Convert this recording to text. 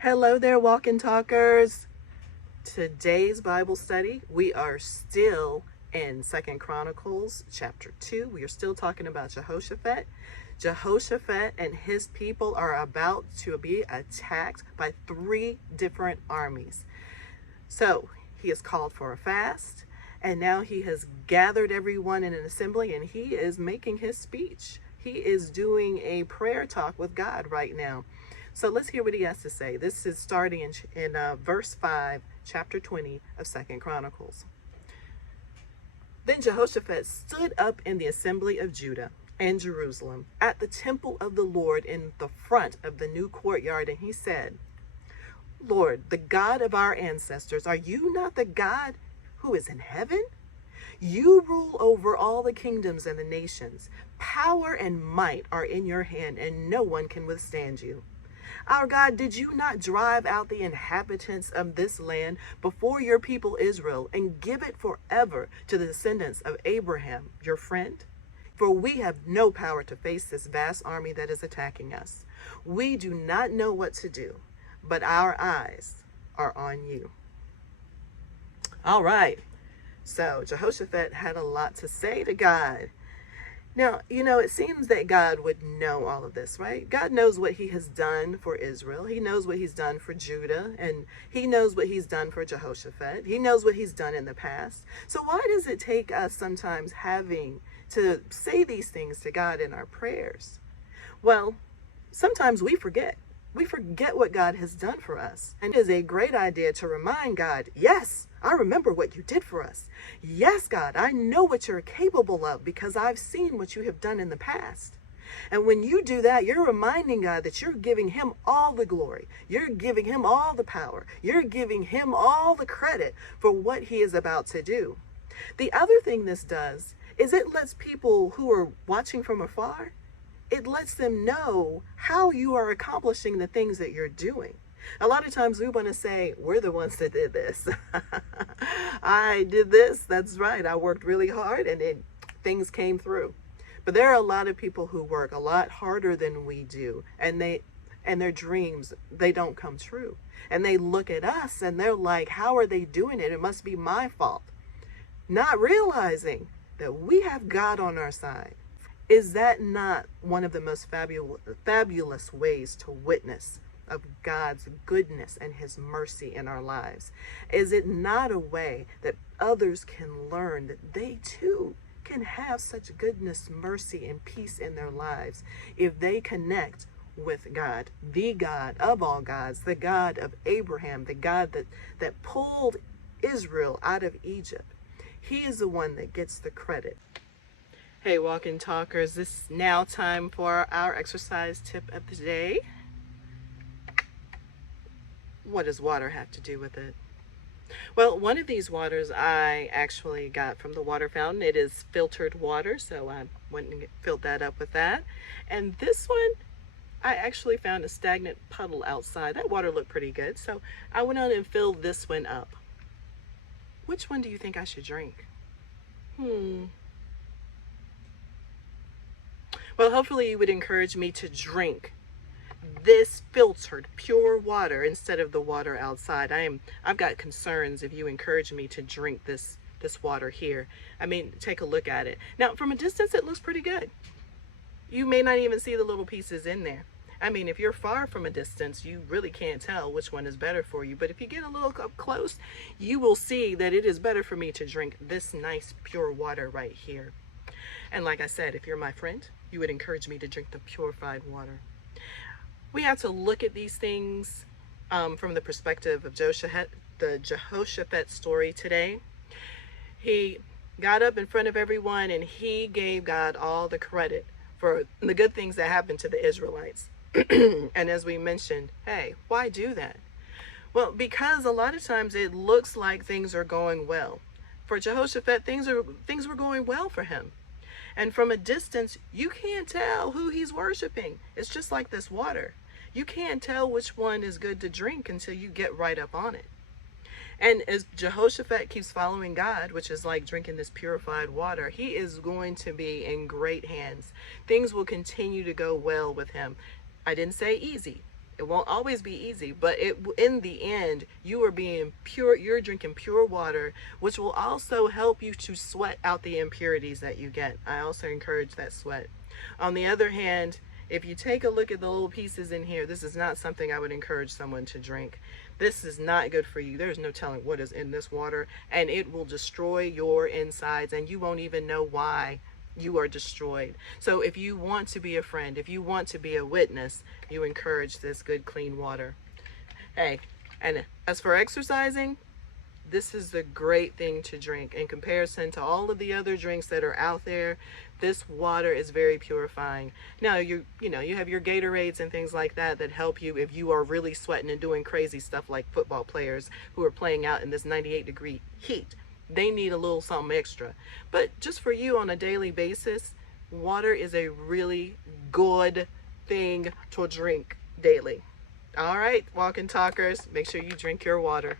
Hello there, walk and talkers. Today's Bible study, we are still in 2nd Chronicles chapter 2. We are still talking about Jehoshaphat. Jehoshaphat and his people are about to be attacked by 3 different armies. So he has called for a fast, and now he has gathered everyone in an assembly, and he is making his speech. He is doing a prayer talk with God right now. So let's hear what he has to say. This is starting in verse 5, chapter 20 of 2nd Chronicles. Then Jehoshaphat stood up in the assembly of Judah and Jerusalem at the temple of the Lord in the front of the new courtyard, and he said, Lord, the God of our ancestors, are you not the God who is in heaven? You rule over all the kingdoms and the nations. Power and might are in your hand, and no one can withstand you. Our God, did you not drive out the inhabitants of this land before your people Israel and give it forever to the descendants of Abraham, your friend? For we have no power to face this vast army that is attacking us. We do not know what to do, but our eyes are on you. All right. So Jehoshaphat had a lot to say to God. Now, it seems that God would know all of this, right? God knows what he has done for Israel. He knows what he's done for Judah, and he knows what he's done for Jehoshaphat. He knows what he's done in the past. So why does it take us sometimes having to say these things to God in our prayers? Well, sometimes we forget. We forget what God has done for us. And it is a great idea to remind God, yes, I remember what you did for us. Yes, God, I know what you're capable of because I've seen what you have done in the past. And when you do that, you're reminding God that you're giving him all the glory. You're giving him all the power. You're giving him all the credit for what he is about to do. The other thing this does is it lets people who are watching from afar, it lets them know how you are accomplishing the things that you're doing. A lot of times we want to say, we're the ones that did this. I did this. That's right. I worked really hard and things came through. But there are a lot of people who work a lot harder than we do. And their dreams, they don't come true. And they look at us and they're like, how are they doing it? It must be my fault. Not realizing that we have God on our side. Is that not one of the most fabulous ways to witness of God's goodness and his mercy in our lives? Is it not a way that others can learn that they too can have such goodness, mercy, and peace in their lives if they connect with God, the God of all gods, the God of Abraham, the God that pulled Israel out of Egypt? He is the one that gets the credit. Hey, walking talkers, this is now time for our exercise tip of the day. What does water have to do with it? Well, one of these waters I actually got from the water fountain. It is filtered water, so I went and filled that up with that. And this one, I actually found a stagnant puddle outside. That water looked pretty good, so I went on and filled this one up. Which one do you think I should drink? Well, hopefully you would encourage me to drink this filtered pure water instead of the water outside. I've got concerns if you encourage me to drink this water here. I mean, take a look at it. Now, from a distance, it looks pretty good. You may not even see the little pieces in there. I mean, if you're far from a distance, you really can't tell which one is better for you. But if you get a little up close, you will see that it is better for me to drink this nice pure water right here. And like I said, if you're my friend, you would encourage me to drink the purified water. We have to look at these things from the perspective of the Jehoshaphat story today. He got up in front of everyone and he gave God all the credit for the good things that happened to the Israelites. And as we mentioned, hey, why do that? Well, because a lot of times it looks like things are going well. For Jehoshaphat, things were going well for him. And from a distance, you can't tell who he's worshiping. It's just like this water. You can't tell which one is good to drink until you get right up on it. And as Jehoshaphat keeps following God, which is like drinking this purified water, he is going to be in great hands. Things will continue to go well with him. I didn't say easy. It won't always be easy, but in the end, you are being pure. You're drinking pure water, which will also help you to sweat out the impurities that you get. I also encourage that sweat. On the other hand, if you take a look at the little pieces in here, this is not something I would encourage someone to drink. This is not good for you. There's no telling what is in this water, and it will destroy your insides, and you won't even know why you are destroyed. So if you want to be a friend, if you want to be a witness, you encourage this good, clean water. Hey, and as for exercising, this is a great thing to drink. In comparison to all of the other drinks that are out there, this water is very purifying. Now, you have your Gatorades and things like that that help you if you are really sweating and doing crazy stuff, like football players who are playing out in this 98-degree heat. They need a little something extra. But just for you on a daily basis, water is a really good thing to drink daily. All right, walk and talkers, make sure you drink your water.